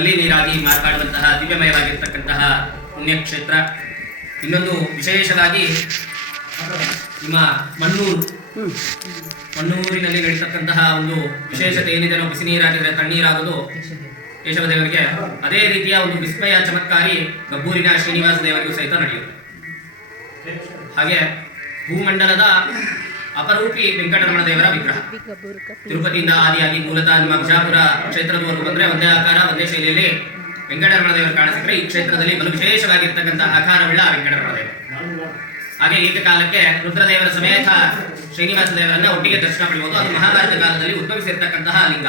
ಅಲ್ಲಿ ನೀರಾಗಿ ಮಾರ್ಪಾಡುವಂತಹ ದಿವ್ಯಮಯವಾಗಿರ್ತಕ್ಕಂತಹ ಪುಣ್ಯಕ್ಷೇತ್ರ. ಇನ್ನೊಂದು ವಿಶೇಷವಾಗಿ ನಿಮ್ಮ ಮಣ್ಣೂರಿನಲ್ಲಿ ನಡೀತಕ್ಕಂತಹ ಒಂದು ವಿಶೇಷತೆ ಏನಿದೆ, ನಾವು ಬಿಸಿ ನೀರಾಗಿದ್ರೆ ತಣ್ಣೀರಾಗೋದು ಕೇಶವದೇವರಿಗೆ, ಅದೇ ರೀತಿಯ ಒಂದು ವಿಸ್ಮಯ ಚಮತ್ಕಾರಿ ಗಬ್ಬೂರಿನ ಶ್ರೀನಿವಾಸ ದೇವರಿಗೂ ಸಹಿತ ನಡೆಯುತ್ತೆ. ಹಾಗೆ ಭೂಮಂಡಲದ ಅಪರೂಪಿ ವೆಂಕಟರಮಣ ದೇವರ ವಿಗ್ರಹ ತಿರುಪತಿಯಿಂದ ಆದಿಯಾಗಿ ಮೂಲತಃ ನಿಮ್ಮ ಬಿಜಾಪುರ ಕ್ಷೇತ್ರದವರೆಗೂ ಬಂದ್ರೆ ಒಂದೇ ಆಕಾರ ಒಂದೇ ಶೈಲಿಯಲ್ಲಿ ವೆಂಕಟರಮಣ ದೇವರು ಕಾಣಿಸಿದ್ರೆ, ಈ ಕ್ಷೇತ್ರದಲ್ಲಿ ಬಲು ವಿಶೇಷವಾಗಿರ್ತಕ್ಕಂಥ ಆಕಾರವುಳ್ಳ ವೆಂಕಟರಮಣ ದೇವರು. ಹಾಗೆ ಏಕಕಾಲಕ್ಕೆ ರುದ್ರದೇವರ ಸಮೇತ ಶ್ರೀನಿವಾಸ ದೇವರನ್ನ ಒಟ್ಟಿಗೆ ದರ್ಶನ ಪಡೆಯುವುದು. ಅದು ಮಹಾಭಾರತ ಕಾಲದಲ್ಲಿ ಉದ್ಭವಿಸಿರ್ತಕ್ಕಂತಹ ಲಿಂಗ.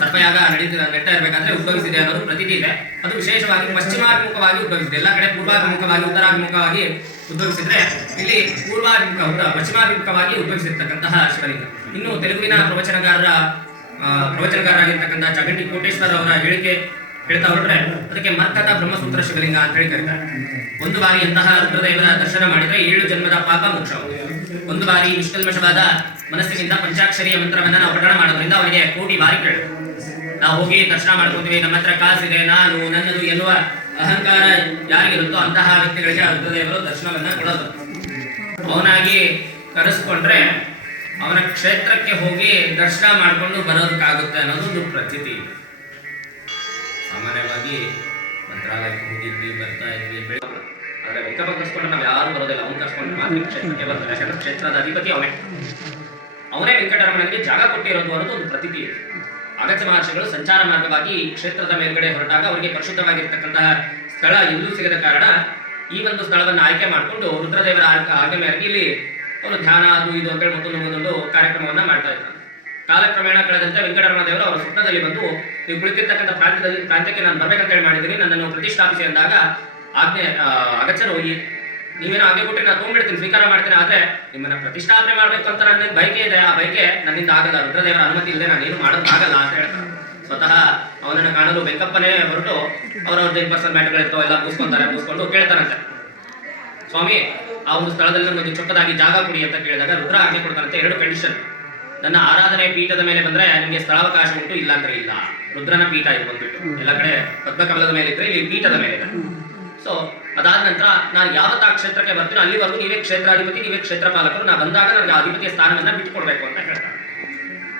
ಸರ್ಪಯಾಗ ನೆಟ್ಟ ಇರಬೇಕಾದ್ರೆ ಉದ್ಭವಿಸಿದೆ ಅನ್ನೋದು ಪ್ರತೀತಿ ಇದೆ. ಅದು ವಿಶೇಷವಾಗಿ ಪಶ್ಚಿಮಾಭಿಮುಖವಾಗಿ ಉದ್ಭವಿಸಿದೆ. ಎಲ್ಲ ಕಡೆ ಪೂರ್ವಾಭಿಮುಖವಾಗಿ ಉತ್ತರಾಭಿಮುಖವಾಗಿ ಉದ್ಭವಿಸಿದ್ರೆ, ಇಲ್ಲಿ ಪಶ್ಚಿಮಾಭಿಮುಖವಾಗಿ ಉದ್ಭವಿಸಿರ್ತಕ್ಕಂತಹ ಶಿವಲಿಂಗ. ಇನ್ನು ತೆಲುಗಿನ ಪ್ರವಚನಕಾರರಾಗಿರ್ತಕ್ಕಂತಹ ಚಗಂಟಿ ಕೋಟೇಶ್ವರ ಅವರ ಹೇಳಿಕೆ ಹೇಳ್ತಾ ಹೊರಟ್ರೆ, ಅದಕ್ಕೆ ಮರ್ಕತ ಬ್ರಹ್ಮಸೂತ್ರ ಶಿವಲಿಂಗ ಅಂತ ಹೇಳಿ ಕರೀತಾರೆ. ಒಂದು ಬಾರಿ ಎಂತಹ ರುದ್ರದೇವರ ದರ್ಶನ ಮಾಡಿದ್ರೆ 7 ಜನ್ಮದ ಪಾಪ ಮೋಕ್ಷ. ಒಂದು ಬಾರಿ ನಿಷ್ಕಲ್ಮಶವಾದ ಮನಸ್ಸಿನಿಂದ ಪಂಚಾಕ್ಷರಿಯ ಮಂತ್ರವನ್ನ ನಾವು ಪಠಣ ಮಾಡೋದ್ರಿಂದ ಅವನಿಗೆ ಕೋಟಿ ಬಾರಿ ಕೇಳು. ನಾವು ಹೋಗಿ ದರ್ಶನ ಮಾಡ್ಕೊತೀವಿ, ನಮ್ಮ ಹತ್ರ ಕಾಸಿದೆ, ನಾನು ನನ್ನದು ಎನ್ನುವ ಅಹಂಕಾರ ಯಾರಿಗಿರುತ್ತೋ ಅಂತಹ ವ್ಯಕ್ತಿಗಳಿಗೆ ಆ ರುದ್ರದೇವರು ದರ್ಶನವನ್ನ ಕೊಡೋದು. ಅವನಾಗಿ ಕರೆಸ್ಕೊಂಡ್ರೆ ಅವನ ಕ್ಷೇತ್ರಕ್ಕೆ ಹೋಗಿ ದರ್ಶನ ಮಾಡಿಕೊಂಡು ಬರೋದಕ್ಕಾಗುತ್ತೆ ಅನ್ನೋದೊಂದು ಪ್ರತೀತಿ. ಸಾಮಾನ್ಯವಾಗಿ ಮಂತ್ರಾಲಯಕ್ಕೆ ಹೋಗಿದ್ವಿ, ಬರ್ತಾ ಇದ್ವಿ, ಆದರೆ ವೆಂಕಪ್ಪ ಕರ್ಸ್ಕೊಂಡ್ರೆ ನಾವು ಯಾರು ಬರೋದಿಲ್ಲ. ಅವ್ನು ಕರ್ಸ್ಕೊಂಡು ಮಾತ್ರ ಕ್ಷೇತ್ರಕ್ಕೆ ಬರ್ತಾರೆ. ಯಾಕಂದ್ರೆ ಕ್ಷೇತ್ರದ ಅಧಿಪತಿ ಅವನೇ ವೆಂಕಟರಮಣನಿಗೆ ಜಾಗ ಕೊಟ್ಟಿರೋದು ಅನ್ನೋದು ಒಂದು ಪ್ರತೀತಿ ಇದೆ. ಅಗತ್ಯ ಮಹರ್ಷಿಗಳು ಸಂಚಾರ ಮಾರ್ಗವಾಗಿ ಕ್ಷೇತ್ರದ ಮೇಲ್ಗಡೆ ಹೊರಟಾಗ ಅವರಿಗೆ ಪರಿಶುದ್ಧವಾಗಿರ್ತಕ್ಕಂತಹ ಸ್ಥಳ ಎಲ್ಲೂ ಸಿಗದ ಕಾರಣ ಈ ಒಂದು ಸ್ಥಳವನ್ನು ಆಯ್ಕೆ ಮಾಡಿಕೊಂಡು ರುದ್ರದೇವರ ಆಜ್ಞೆ ಮೇರೆಗೆ ಇಲ್ಲಿ ಅವರು ಧ್ಯಾನ ಅದು ಇದು ಅಂತೇಳಿ ಮತ್ತೊಂದು ಕಾರ್ಯಕ್ರಮವನ್ನ ಮಾಡ್ತಾ ಇದ್ದಾರೆ. ಕಾಲಕ್ರಮೇಣ ಕಳೆದಂತೆ ವೆಂಕಟರಮಣ ದೇವರು ಅವರ ಸ್ವಪ್ನದಲ್ಲಿ ಬಂದು, ನೀವು ಕುಳಿತಿರ್ತಕ್ಕಂಥ ಪ್ರಾಂತ್ಯಕ್ಕೆ ನಾನು ಬರ್ಬೇಕಂತೇಳಿ ಮಾಡಿದ್ದೀನಿ, ನನ್ನನ್ನು ಪ್ರತಿಷ್ಠಾಪಿಸಿ ಅಂದಾಗ ಅಗತ್ಯರು ನೀವೇನೋ ಆಜ್ಞೆ ಕೊಟ್ಟರೆ ನಾನು ತೊಗೊಂಡ್ಬಿಡ್ತೀನಿ, ಸ್ವೀಕಾರ ಮಾಡ್ತೀನಿ, ಆದ್ರೆ ನಿಮ್ಮನ್ನ ಪ್ರತಿಷ್ಠಾಪನೆ ಮಾಡ್ಬೇಕು ಅಂತ ನನ್ನ ಬಯಕೆ ಇದೆ, ಆ ಬಯಕೆ ನನ್ನಿಂದ ಆಗಲ್ಲ, ರುದ್ರದೇವರ ಅನುಮತಿ ಇಲ್ಲದೆ ನಾನೇನು ಮಾಡೋಕ್ಕಾಗಲ್ಲ ಅಂತ ಹೇಳ್ತಾರೆ. ಸ್ವತಃ ಅವನನ್ನು ಕಾಣಲು ವೆಂಕಪ್ಪನೇ ಹೊರಟು ಅವರವ್ರದ್ದು ಪರ್ಸನಲ್ ಮ್ಯಾಟರ್ಗಳಿರ್ತಾವ ಎಲ್ಲ ಮುಗಿಸ್ಕೊಂಡು ಕೇಳ್ತಾರಂತೆ, ಸ್ವಾಮಿ ಆ ಒಂದು ಸ್ಥಳದಲ್ಲಿ ನಮಗೆ ಚೊಕ್ಕದಾಗಿ ಜಾಗ ಕೊಡಿ ಅಂತ ಕೇಳಿದಾಗ ರುದ್ರ ಆಜ್ಞೆ ಕೊಡ್ತಾರಂತೆ. 2 ಕಂಡೀಷನ್. ನನ್ನ ಆರಾಧನೆ ಪೀಠದ ಮೇಲೆ ಬಂದ್ರೆ ನಿಮಗೆ ಸ್ಥಳಾವಕಾಶ ಉಂಟು, ಇಲ್ಲ ಅಂದ್ರೆ ಇಲ್ಲ. ರುದ್ರನ ಪೀಠ ಇದು ಬಂದ್ಬಿಟ್ಟು ಎಲ್ಲ ಕಡೆ ಪದ್ಮಕಮಲದ ಮೇಲೆ ಇದ್ರೆ ಇಲ್ಲಿ ಪೀಠದ ಮೇಲೆ ಇದೆ. ಸೊ ಅದಾದ ನಂತರ ನಾನು ಯಾವತ್ತ ಆ ಕ್ಷೇತ್ರಕ್ಕೆ ಬರ್ತೀನಿ ಅಲ್ಲಿವರೆಗೂ ನೀವೇ ಕ್ಷೇತ್ರಾಧಿಪತಿ, ನೀವೇ ಕ್ಷೇತ್ರ ಪಾಲಕರು, ನಾ ಬಂದಾಗ ನನಗೆ ಅಧಿಪತಿಯ ಸ್ಥಾನವನ್ನ ಬಿಟ್ಟುಕೊಡ್ಬೇಕು ಅಂತ ಹೇಳ್ತಾರೆ.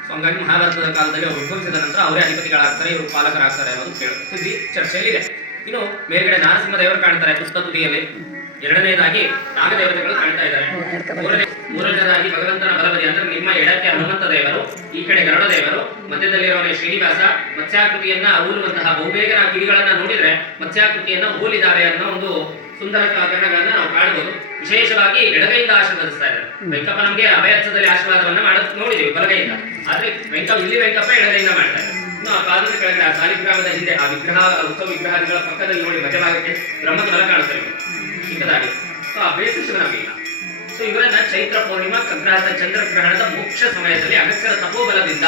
ಸೊ ಹಂಗಾಗಿ ಮಹಾಭಾರತದ ಕಾಲದಲ್ಲಿ ಅವರು ಉದ್ಭವಿಸಿದ ನಂತರ ಅವರೇ ಅಧಿಪತಿಗಳಾಗ್ತಾರೆ, ಇವರು ಪಾಲಕರಾಗ್ತಾರೆ ಅನ್ನೋದು ಸುದ್ದಿ ಚರ್ಚೆಯಲ್ಲಿದೆ. ಇನ್ನು ಮೇಲ್ಗಡೆ ನರಸಿಂಹ ದೇವರು ಕಾಣ್ತಾರೆ ತುತ್ತ ತುದಿಯಲ್ಲಿ. 2ನೇದಾಗಿ ನಾಗದೇವತೆಗಳು ಕಾಣ್ತಾ ಇದ್ದಾರೆ. ಮೂರನೇದಾಗಿ ಭಗವಂತನ ಬಲಬದಿ ಅಂದ್ರೆ ನಿಮ್ಮ ಎಡಕ್ಕೆ ಹನುಮಂತ ದೇವರು, ಈ ಕಡೆ ಗರುಡ ದೇವರು, ಮಧ್ಯದಲ್ಲಿರೋನೇ ಶ್ರೀನಿವಾಸ. ಮತ್ಸ್ಯಾಕೃತಿಯನ್ನ ಹೋಲುವಂತಹ ಬಹುಬೇಗ ನಾವು ಕಿವಿಗಳನ್ನ ನೋಡಿದ್ರೆ ಮತ್ಸ್ಯಾಕೃತಿಯನ್ನ ಹೋಲಿದಾವೆ ಅನ್ನೋ ಒಂದು ಸುಂದರ ಕಾರಣಗಳನ್ನ ನಾವು ಕಾಣಬಹುದು. ವಿಶೇಷವಾಗಿ ಎಡಗೈಯಿಂದ ಆಶೀರ್ವದಿಸ್ತಾ ಇದ್ದಾರೆ. ವೆಂಕಪ್ಪ ನಮಗೆ ಅಭಯತ್ಸದಲ್ಲಿ ಆಶೀರ್ವಾದವನ್ನ ಮಾಡೋದು ನೋಡಿದೀವಿ ಬಲಗೈಯಿಂದ, ಆದ್ರೆ ಇಲ್ಲಿ ವೆಂಕಪ್ಪ ಎಡಗೈಯಿಂದ ಮಾಡ್ತಾರೆ. ಇನ್ನು ಆ ಪಾದದ ಕೆಳಗಡೆ ಆ ಸಾಲಿಗ್ರಾಮದ ಹಿಂದೆ ಆ ವಿಗ್ರಹ ಉತ್ಸವ ವಿಗ್ರಹಗಳ ಪಕ್ಕದಲ್ಲಿ ನೋಡಿ ಮಜವಾಗಿರುತ್ತೆ, ಬ್ರಹ್ಮದ ಬಲ ಕಾಣುತ್ತೆ ಚಿಕ್ಕದಾಗಿ. ಸೊ ಆ ಬೇಸಿಸ್ ನಮಗೆ ಇಲ್ಲ. ಸೊ ಇವರನ್ನ ಚೈತ್ರ ಪೌರ್ಣಿಮಾ ಕಗ್ರಹದ ಚಂದ್ರಗ್ರಹಣದ ಮೋಕ್ಷ ಸಮಯದಲ್ಲಿ ಅಗಸ್ತ್ಯರ ತಪೋಬಲದಿಂದ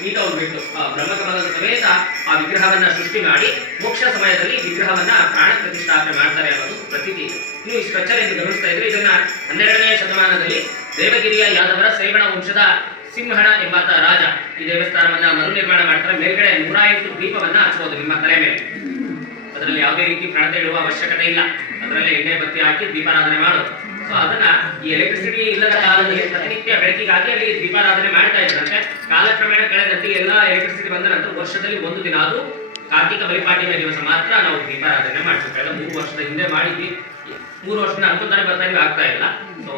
ಪೀಠವನ್ನು ಬಿಟ್ಟು ಬ್ರಹ್ಮಕಮಲದ ಸಮೇತ ಆ ವಿಗ್ರಹವನ್ನ ಸೃಷ್ಟಿ ಮಾಡಿ ಮೋಕ್ಷ ಸಮಯದಲ್ಲಿ ವಿಗ್ರಹವನ್ನ ಪ್ರಾಣ ಪ್ರತಿಷ್ಠಾಪನೆ ಮಾಡ್ತಾರೆ ಅನ್ನೋದು ಪ್ರತೀತಿ. ನೀವು ಈ ಸ್ಟ್ರಕ್ಚರ್ ಎಂದು ಗಮನಿಸ್ತಾ ಇದ್ರೆ ಇದನ್ನ 12ನೇ ಶತಮಾನದಲ್ಲಿ ದೇವಗಿರಿಯ ಯಾದವರ ಶ್ರವಣ ವಂಶದ ಸಿಂಹಣ ಎಂಬಾತ ರಾಜ ಈ ದೇವಸ್ಥಾನವನ್ನ ಮರು ನಿರ್ಮಾಣ ಮಾಡ್ತಾರೆ. ಮೇಲ್ಗಡೆ 108 ದೀಪವನ್ನ ಹಚ್ಚಬಹುದು ನಿಮ್ಮ ತಲೆ ಮೇಲೆ. ಅದರಲ್ಲಿ ಯಾವುದೇ ರೀತಿ ಪ್ರಾಣತೆ ಇಡುವ ಅವಶ್ಯಕತೆ ಇಲ್ಲ. ಅದರಲ್ಲಿ ಎಣ್ಣೆ ಬತ್ತಿ ಹಾಕಿ ದೀಪಾರಾಧನೆ ಮಾಡೋದು. ಸೊ ಅದನ್ನ ಈ ಎಲೆಕ್ಟ್ರಿಸಿಟಿ ಇಲ್ಲದ ಕಾಲದಲ್ಲಿ ಪ್ರತಿನಿತ್ಯ ಬೆಳಕಿಗಾಗಿ ಅಲ್ಲಿ ದೀಪಾರಾಧನೆ ಮಾಡ್ತಾ ಇದ್ರಂತೆ. ಕಾಲಕ್ರಮೇಣ ಕಳೆದಂತೆ ಎಲ್ಲ ಎಲೆಕ್ಟ್ರಿಸಿಟಿ ಬಂದ ನಂತರ ವರ್ಷದಲ್ಲಿ 1 ದಿನ, ಅದು ಕಾರ್ತಿಕ ಬಲಿಪಾಡ್ಯಮಿ ದಿವಸ ಮಾತ್ರ ನಾವು ದೀಪಾರಾಧನೆ ಮಾಡ್ತೀವಿ. 3 ವರ್ಷದ ಹಿಂದೆ ಮಾಡಿದ್ವಿ, 3 ವರ್ಷದಿಂದ ಅನ್ಕೊಂತಾನೆ ಬರ್ತಾ ಇದ್ವಿ, ಆಗ್ತಾ ಇಲ್ಲ. ಸೊ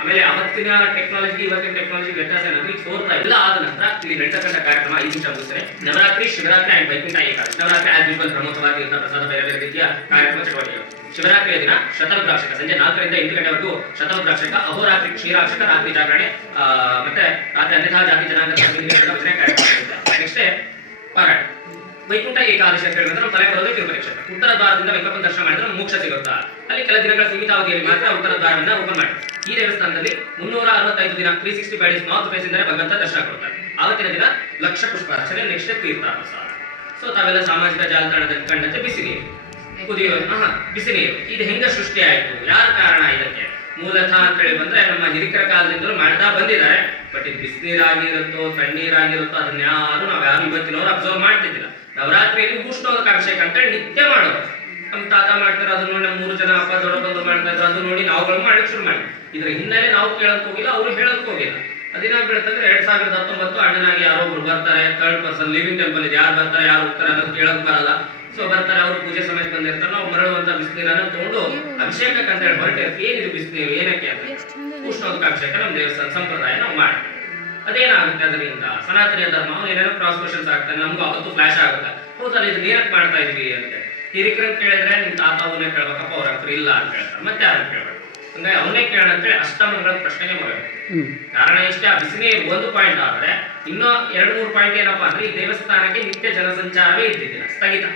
ಆಮೇಲೆ ಅವತ್ತಿನ ಟೆಕ್ನಾಲಜಿ ಇವತ್ತಿನ ಟೆಕ್ನಾಲಜಿ ವ್ಯತ್ಯಾಸ ಏನಾದ್ರು ಈಗ ತೋರ್ತಾ ಇಲ್ಲ. ಆದ ನಂತರ ಇಲ್ಲಿ ನಡೀತಕ್ಕಂಥ ಕಾರ್ಯಕ್ರಮ 5 ನಿಮಿಷ ಮುಗಿಸ್ತಾರೆ. Navaratri, Shivaratri and Vaikuntha Ekadashi. Navaratri as usual ಬ್ರಹ್ಮೋತ್ಸವವಾಗಿ ಪ್ರಸಾದ ಬೇರೆ ಬೇರೆ ರೀತಿಯ ಕಾರ್ಯಕ್ರಮ ಚಟುವಟಿಕೆಗಳು. ಶಿವರಾತ್ರಿಯ ದಿನ ಶತರುದ್ರಾಕ್ಷಕ ಸಂಜೆ 4ರಿಂದ 8 ಗಂಟೆವರೆಗೂ ಶತರುದ್ರಾಕ್ಷಕ, ಅಹೋರಾತ್ರಿ ಕ್ಷೀರಾಕ್ಷಕ, ರಾತ್ರಿ ಜಾಗರಣೆ, ಮತ್ತೆ ರಾತ್ರಿ ಅನ್ಯಥಾ ಜಾತಿ ಜನಾಂಗ ಭಜನೆ ಕಾರ್ಯಕ್ರಮ ಇರುತ್ತೆ. ನೆಕ್ಸ್ಟ್ ಪಾರಾಯಣ. ವೈಕುಂಠ ಏಕಾದಶಿ ಅಂತ ಹೇಳಿದ್ರೆ ನಮ್ಮ ತಲೆ ಬರೋದು ತಿರುಪತಿ ಕ್ಷೇತ್ರ. ಉತ್ತರ ದ್ವಾರದಿಂದ ವೆಂಕಪ್ಪನ ದರ್ಶನ ಮಾಡಿದ್ರೆ ಮೋಕ್ಷ ಸಿಗುತ್ತಾ? ಅಲ್ಲಿ ಕೆಲ ದಿನಗಳ ಸೀಮಿತಾವಧಿಯಲ್ಲಿ ಮಾತ್ರ ಉತ್ತರ ದ್ವಾರವನ್ನ ಓಪನ್ ಮಾಡಿ. ಈ ದೇವಸ್ಥಾನದಲ್ಲಿ 365 ದಿನ 365 ಡೇಸ್ ನಾರ್ತ್ ಫೇಸ್ ಇಂದ ಭಗವಂತ ದರ್ಶನ ಕೊಡ್ತಾರೆ. ಆವತ್ತಿನ ದಿನ ಲಕ್ಷ ಪುಷ್ಪಾರ್ಚನೆ, ನೆಕ್ಸ್ಟ್ ತೀರ್ಥಾಪ್ರಸಾದ. ಸೊ ತಾವೆಲ್ಲ ಸಾಮಾಜಿಕ ಜಾಲತಾಣದಲ್ಲಿ ಕಂಡಂತೆ ಬಿಸಿ ನೀರು ಕುದಿಯೋ ಬಿಸಿ ನೀರು ಇದು ಹೆಂಗ ಸೃಷ್ಟಿ ಆಯಿತು, ಯಾರು ಕಾರಣ ಇದಕ್ಕೆ? ಮೂಲತಃ ಅಂತ ಹೇಳಿ ಬಂದ್ರೆ ನಮ್ಮ ಹಿರಿಕರ ಕಾಲದಿಂದಲೂ ಮಾಡ್ತಾ ಬಂದಿದ್ದಾರೆ. ಬಟ್ ಇದು ಬಿಸಿನೀರಾಗಿರುತ್ತೋ ತಣ್ಣೀರಾಗಿರುತ್ತೋ ಅದನ್ನ ನಾವ್ಯಾರು ಇವತ್ತಿನವ್ರು ಅಬ್ಸರ್ವ್ ಮಾಡ್ತಿದ್ದಿಲ್ಲ. ನವರಾತ್ರಿಯಲ್ಲಿ ಉಷ್ಣೋದಕಾಭಿಷೇಕ ಅಂತೇಳಿ ನಿತ್ಯ ಮಾಡೋದು. ನಮ್ಮ ತಾತ ಮಾಡ್ತಾರೆ, ಅದನ್ನ ನೋಡಿ ನಮ್ಮ 3 ಜನ ಅಪ್ಪ ದೊಡ್ಡಪ್ಪಂದ್ರು ಮಾಡ್ತಾ ಇದ್ರು, ಅದನ್ನ ನೋಡಿ ನಾವುಗಳು ಮಾಡಕ್ಕೆ ಶುರು ಮಾಡಿ. ಇದ್ರ ಹಿನ್ನೆಲೆ ನಾವು ಕೇಳಕ್ ಹೋಗಿಲ್ಲ, ಅವರು ಹೇಳಕ್ ಹೋಗಿಲ್ಲ. ಅದೇನಾಗ ಬೀಳುತ್ತಂದ್ರೆ 2019 ಅಣ್ಣನಾಗಿ ಯಾರೋ ಒಬ್ರು ಬರ್ತಾರೆ, 3rd ಪರ್ಸನ್ ಲಿವಿಂಗ್ ಟೆಂಪಲ್ ಇದೆ, ಯಾರು ಬರ್ತಾರೆ ಯಾರು ಹೋಗ್ತಾರೆ ಅನ್ನೋದು ಕೇಳಕ್ ಬರಲ್ಲ. ಸೊ ಬರ್ತಾರೆ, ಅವ್ರು ಪೂಜೆ ಸಮಯಕ್ಕೆ ಬಂದಿರ್ತಾರೆ, ನಾವು ಮರಳುವಂತ ಬಿಸಿನೀರನ್ನ ತಗೊಂಡು ಅಭಿಷೇಕಕ್ಕೆ ಅಂತ ಹೇಳಿ ಹೊರಟಿರ್ತೀವಿ. ಏನಿದು ಬಿಸಿನೀರು ಏನಕ್ಕೆ ಅಂತ ಉಷ್ಣೋದಕಾಭಿಷೇಕ ನಮ್ಮ ದೇವಸ್ಥಾನ ಸಂಪ್ರದಾಯ ನಾವು ಮಾಡಿ. ಅದೇನಾಗುತ್ತೆ ಅದರಿಂದ ಸನಾತನೀಯ ಧರ್ಮ ಏನೇನೋ ಕ್ರಾಸ್ ಕ್ವಶನ್ಸ್ ಆಗ್ತಾನೆ, ನಮ್ಗೂ ಅವತ್ತು ಫ್ಲಾಶ್ ಆಗುತ್ತೆ, ಹೌದಲ್ಲ ಇದನ್ನ ಏನಕ್ಕೆ ಮಾಡ್ತಾ ಇದೀವಿ ಅಂತ. ಹಿರಿಕರನ್ನ ಕೇಳಿದ್ರೆ ನಿಮ್ ತಾತ ಅವನ್ನೇ ಕೇಳ್ಬೇಕಪ್ಪ, ಅವ್ರ ಹತ್ರ ಇಲ್ಲ ಅಂತ ಹೇಳ್ತಾರೆ, ಮತ್ತೆ ಯಾರನ್ನ ಕೇಳ್ಬೇಕು. ಹಂಗಾಗಿ ಅವನ್ನೇ ಕೇಳೋಣ ಅಂತೇಳಿ ಅಷ್ಟಮಂಗಳ ಪ್ರಶ್ನೆಗೆ ಮಾಡಬೇಕು. ಕಾರಣ ಇಷ್ಟೇ, ಆ ಬಿಸಿನೀರು ಒಂದು ಪಾಯಿಂಟ್ ಆದ್ರೆ ಇನ್ನೂ 2-3 ಪಾಯಿಂಟ್ ಏನಪ್ಪಾ ಅಂದ್ರೆ ಈ ದೇವಸ್ಥಾನಕ್ಕೆ ನಿತ್ಯ ಜನಸಂಚಾರವೇ ಇದ್ದಿದ್ದಿಲ್ಲ, ಸ್ಥಗಿತ.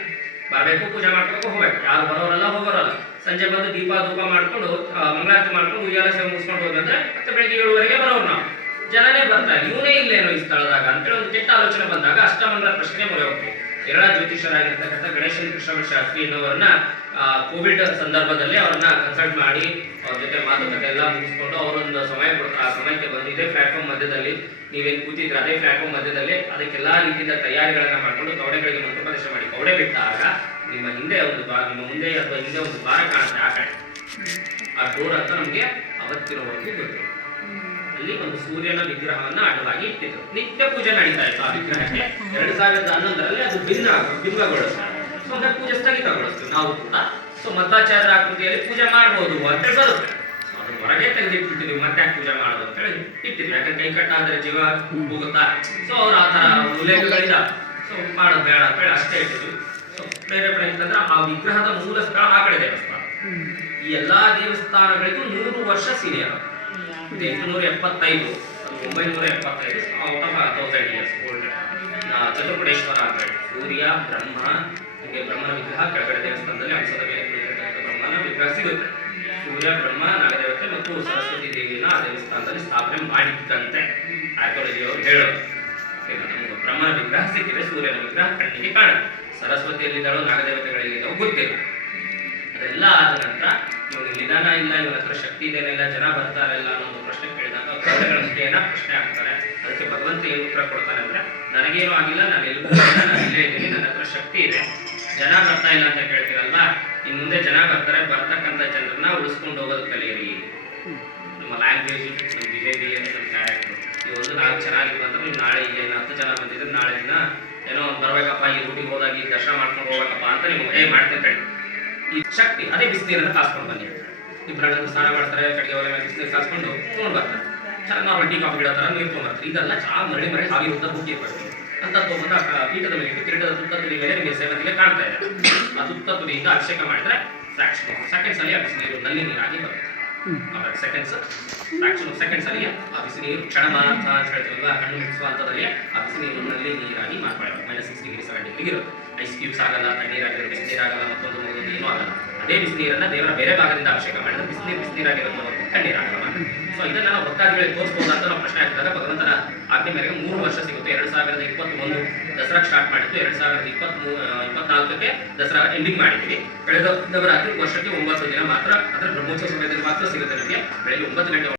ಬರ್ಬೇಕು, ಪೂಜೆ ಮಾಡ್ಬೇಕು, ಹೋಗ್ಬೇಕು, ಯಾರು ಬರೋರಲ್ಲ ಹೋಗೋರಲ್ಲ. ಸಂಜೆ ಬಂದು ದೀಪ ಧೂಪ ಮಾಡ್ಕೊಂಡು ಮಂಗಳಾರತಿ ಮಾಡ್ಕೊಂಡು ಉಯ್ಯಾಲ ಸೇವೆ ಮುಗಿಸ್ಕೊಂಡು ಹೋದಂದ್ರೆ ಮತ್ತೆ ಬೆಳಿಗ್ಗೆ 7 ಬರೋರು ನಾವು. ಜನನೇ ಬರ್ತಾರೆ, ಇವನೇ ಇಲ್ಲೇನೋ ಈ ಸ್ಥಳದಾಗ ಅಂತೇಳಿ ಒಂದು ಕೆಟ್ಟ ಆಲೋಚನೆ ಬಂದಾಗ ಅಷ್ಟಮಂಗಳ ಪ್ರಶ್ನೆ ಮೊರೆ ಹೋಗ್ತೀವಿ. ಕೇರಳ ಜ್ಯೋತಿಷರಾಗಿರ್ತಕ್ಕಂಥ ಗಣೇಶನ್ ಕೃಷ್ಣ ಶಾಸ್ತ್ರಿ ಎನ್ನುವರನ್ನ ಕೋವಿಡ್ ಸಂದರ್ಭದಲ್ಲಿ ಅವ್ರನ್ನ ಕನ್ಸಲ್ಟ್ ಮಾಡಿ ಅವ್ರ ಜೊತೆ ಮಾತುಕತೆ ಎಲ್ಲ ಮುಗಿಸ್ಕೊಂಡು ಅವರೊಂದು ಸಮಯ ಕೊಡ್ತಾರೆ. ಆ ಸಮಯಕ್ಕೆ ಬಂದು ಇದೇ ಪ್ಲಾಟ್ಫಾರ್ಮ್ ಮಧ್ಯದಲ್ಲಿ ನೀವೇನು ಕೂತಿದ್ರೆ ಅದೇ ಪ್ಲಾಟ್ಫಾರ್ಮ್ ಮಧ್ಯದಲ್ಲಿ ಅದಕ್ಕೆಲ್ಲಾ ರೀತಿಯಿಂದ ತಯಾರಿಗಳನ್ನ ಮಾಡ್ಕೊಂಡು ಕವಡೆಗಳಿಗೆ ಮಂತ್ರೋಪದೇಶ ಮಾಡಿ ಕವಡೆ ಬಿಟ್ಟಾಗ ನಿಮ್ಮ ಹಿಂದೆ ಒಂದು ನಿಮ್ಮ ಮುಂದೆ ಅಥವಾ ಹಿಂದೆ ಒಂದು ದ್ವಾರ ಕಾಣುತ್ತೆ, ಆ ಕಡೆ ಆ ಡೋರ್ ಅಂತ ನಮ್ಗೆ ಅವತ್ತಿನವರೆಗೂ ಗೊತ್ತು. ಅಲ್ಲಿ ಒಂದು ಸೂರ್ಯನ ವಿಗ್ರಹವನ್ನ ಅಡ್ಡವಾಗಿ ಇಟ್ಟಿದ್ರು. ನಿತ್ಯ ಪೂಜೆ ನಡೀತಾ ಇತ್ತು ಆ ವಿಗ್ರಹಕ್ಕೆ. 2011ರಲ್ಲಿ ಅದು ಬಿಂಬಗೊಳಿಸ್ತಾರೆ. ಸೊ ಅದಕ್ಕೆ ಪೂಜೆ ಸ್ಥಗಿತಗೊಳಿಸ್ತೀವಿ ನಾವು ಕೂಡ. ಸೊ ಮಧ್ವಾಚಾರ್ಯರ ಆಕೃತಿಯಲ್ಲಿ ಪೂಜೆ ಮಾಡ್ಬೋದು ಅಂತ ಬರುತ್ತೆ. ಅದು ಹೊರಗೆ ತೆಗೆದಿಟ್ಟಿರ್ತೀವಿ, ಮತ್ತೆ ಯಾಕೆ ಪೂಜೆ ಮಾಡೋದು ಅಂತ ಹೇಳಿ ಇಟ್ಟಿದ್ವಿ. ಯಾಕಂದ್ರೆ ಕೈ ಕಟ್ಟಾದ್ರೆ ಜೀವ ಹೋಗುತ್ತಾ. ಸೊ ಅವ್ರು ಆ ತರ ಉಲ್ಲೇಖಗಳಿಂದ ಸೊ ಮಾಡೋದು ಬೇಡ ಅಂತ ಹೇಳಿ ಅಷ್ಟೇ ಇಟ್ಟಿದ್ವಿ. ಸೊ ಪ್ರೇರೇಪಣೆ ಅಂತಂದ್ರೆ ಆ ವಿಗ್ರಹದ ಮೂಲ ಸ್ಥಳ ಆ ಕಡೆ ದೇವಸ್ಥಾನ. ಈ ಎಲ್ಲಾ ದೇವಸ್ಥಾನಗಳಿಗೂ 100 ವರ್ಷ ಸೀನಿಯರ್. 875, ಅದು 975, ಔಟ್ ಆಫ್ 1000 ಇಯರ್ಸ್ ಓಲ್ಡ್. ಚತುರ್ಪುಡೇಶ್ವರ ಅಂತ ಹೇಳಿ ಸೂರ್ಯ, ಬ್ರಹ್ಮ, ಹೀಗೆ ಬ್ರಹ್ಮನ ವಿಗ್ರಹ ಕೆಳಗಡೆ ದೇವಸ್ಥಾನದಲ್ಲಿ ಅಂಶದ ಮೇಲೆ ಕುಳಿತಿರ್ತಕ್ಕಂಥ ಬ್ರಹ್ಮನ ವಿಗ್ರಹ ಸಿಗುತ್ತೆ. ಸೂರ್ಯ, ಬ್ರಹ್ಮ, ನಾಗದೇವತೆ ಮತ್ತು ಸರಸ್ವತಿ ದೇವಿಯನ್ನ ಆ ದೇವಸ್ಥಾನದಲ್ಲಿ ಸ್ಥಾಪನೆ ಮಾಡಿದ್ದಂತೆ ಆರ್ಕಿಯಾಲಜಿಯವರು ಹೇಳೋದು. ನಮ್ಗೆ ಬ್ರಹ್ಮನ ವಿಗ್ರಹ ಸಿಕ್ಕಿದ್ರೆ ಸೂರ್ಯನ ವಿಗ್ರಹ ಕಣ್ಣಿಗೆ ಕಾಣುತ್ತೆ. ಸರಸ್ವತಿಯಲ್ಲಿದ್ದಾಳೋ ನಾಗದೇವತೆಗಳಿದ್ದಾವೋ ಗೊತ್ತಿಲ್ಲ. ಅದೆಲ್ಲ ಆದ ನಂತರ ಇವಾಗ ನಿಧಾನ ಇಲ್ಲ, ಇವನ ಹತ್ರ ಶಕ್ತಿ ಇದೇನಿಲ್ಲ, ಜನ ಬರ್ತಾರೆ ಇಲ್ಲ ಅನ್ನೋ ಒಂದು ಪ್ರಶ್ನೆ ಕೇಳಿದಾಗ ಕವಡೆಗಳ ಮುಖೇನ ಪ್ರಶ್ನೆ ಆಗ್ತಾರೆ. ಅದಕ್ಕೆ ಭಗವಂತ ಏನು ಉತ್ತರ ಕೊಡ್ತಾನೆ ಅಂದ್ರೆ, ನನಗೇನು ಆಗಿಲ್ಲ, ನಾನು ಎಲ್ಲಿಗೂ ನಾನು ಇಲ್ಲೇ ಇದ್ದೀನಿ, ನನ್ನ ಹತ್ರ ಶಕ್ತಿ ಇದೆ. ಜನ ಬರ್ತಾ ಇಲ್ಲ ಅಂತ ಕೇಳ್ತೀರಲ್ವಾ, ಇನ್ ಮುಂದೆ ಜನ ಬರ್ತಾರೆ, ಬರ್ತಕ್ಕಂಥ ಜನರನ್ನ ಉಳಿಸ್ಕೊಂಡು ಹೋಗೋದು ಕಲಿಯಿರಿ. ನಮ್ಮ ಲ್ಯಾಂಗ್ವೇಜ್, ನಮ್ಮ ಬಿಹೇವಿಯರ್, ನಮ್ಮ ಕ್ಯಾರೆಕ್ಟರ್ ಈ ಒಂದು 4 ಚೆನ್ನಾಗಿಲ್ಲ ಅಂದ್ರೆ ನೀವು ನಾಳೆ ಈಗ 10 ಜನ ಬಂದಿದ್ರೆ ನಾಳೆ ದಿನ ಏನೋ ಬರ್ಬೇಕಪ್ಪ, ಈ ರೂಟಿಗೆ ಹೋದಾಗ ಈ ದರ್ಶನ ಮಾಡ್ಕೊಂಡು ಹೋಗ್ಬೇಕಪ್ಪ ಅಂತ ನಿಮ್ಗೆ ಮಾಡ್ತಿರ್ತಾರೆ. ಈ ಶಕ್ತಿ ಅದೇ ಬಿಸಿನೀರನ್ನ ಕಾಸ್ಕೊಂಡು ಬನ್ನಿ. ಇಬ್ಬರು ಸ್ನಾನ ಮಾಡ್ತಾರೆ, ಕಡೆಗೆ ಒಲೆ ಮೇಲೆ ಬಿಸಿನೀರು ಕಾಸ್ಕೊಂಡು ತೊಗೊಂಡು ಬರ್ತಾರೆ. ಚೆನ್ನಾಗಿ ನಾವು ಟೀ ಕಾಫಿ ಗಿಡೋ ಥರ ನೀರು ತೊಗೊಂಡ್ಬರ್ತಾರೆ. ಇದೆಲ್ಲ ಚಾ ಮರಳಿ ಹಾಗೆ ಉದ್ದ ಬುಕ್ಕಿ ಬರ್ತೀವಿ ಅಂತ ತೊಗೊಂಡು ಪೀಠದ ಮೇಲೆ ಇಟ್ಟು ಕಿರೀಟದ ತುತ್ತ ತುದಿ ಮೇಲೆ ನಿಮಗೆ ಸೇವನೆಗೆ ಕಾಣ್ತಾ ಇದೆ. ಆ ತುತ್ತ ತುದಿಯಿಂದ ಅಭಿಷೇಕ ಮಾಡಿದ್ರೆ ಸೆಕೆಂಡ್ಸ್ ಅಲ್ಲಿ ಆ ಬಿಸಿನೀರು ನಲ್ಲಿ ನೀರಾಗಿ ಬರುತ್ತೆ. ಸೆಕೆಂಡ್ಸ್ ಫ್ರಾಕ್ಷನ್ ಆಫ್ ಸೆಕೆಂಡ್ಸ್ ಅಲ್ಲಿ ಆ ಬಿಸಿನೀರು ಕ್ಷಣ ಮಾತ್ರ ಅಂತ ಹೇಳ್ತೀವಲ್ವಾ, ಕಣ್ಣು ಮಿಡಿಸುವ ಹಂತದಲ್ಲಿ ಆ ಬಿಸಿನೀರು ನಲ್ಲಿ ನೀರಾಗಿ ಮಾರ್ಪಡಬೇಕು. -6 ಡಿಗ್ರಿ 7 ಡಿಗ್ರಿ ಇರುತ್ತೆ. ಐಸ್ ಕ್ಯೂಬ್ಸ್ ಆಗಲ್ಲ, ತಣ್ಣೀರಾಗಿರುತ್ತೆ, ಬಿಸಿನೀರಾಗಲ್ಲ, ಮತ್ತೊಂದು ಏನೂ ಆಗಲ್ಲ. ಅದೇ ಬಿಸಿನೀರನ್ನ ದೇವರ ಬೇರೆ ಭಾಗದಿಂದ ಅಭಿಷೇಕ ಮಾಡಿದ್ರೆ ಬಿಸಿನೀರಾಗಿರುತ್ತೆ, ತಣ್ಣೀರಾಗಲ್ಲ. ಸೊ ಇದನ್ನ ನಾವು ಭಕ್ತಾದಿಗಳಿಗೆ ತೋರಿಸಬಹುದು ಅಂತ ನಾವು ಪ್ರಶ್ನೆ ಹಾಕಿದಾಗ ಭಗವಂತನ ಆಜ್ಞೆ ಮೇರೆಗೆ 3 ವರ್ಷ ಸಿಗುತ್ತೆ. 2021 ದಸರಾ ಸ್ಟಾರ್ಟ್ ಮಾಡಿದ್ದು, 2024ಕ್ಕೆ ದಸರಾ ಎಂಡಿಂಗ್ ಮಾಡಿದ್ವಿ. ಕಳೆದ ನವರಾತ್ರಿ ವರ್ಷಕ್ಕೆ 9 ದಿನ ಮಾತ್ರ, ಅದರ ಬ್ರಹ್ಮೋತ್ಸವ ಸಮಯದಲ್ಲಿ ಮಾತ್ರ ಸಿಗುತ್ತೆ. ನಿಮಗೆ ಬೆಳಗ್ಗೆ 9 ಗಂಟೆ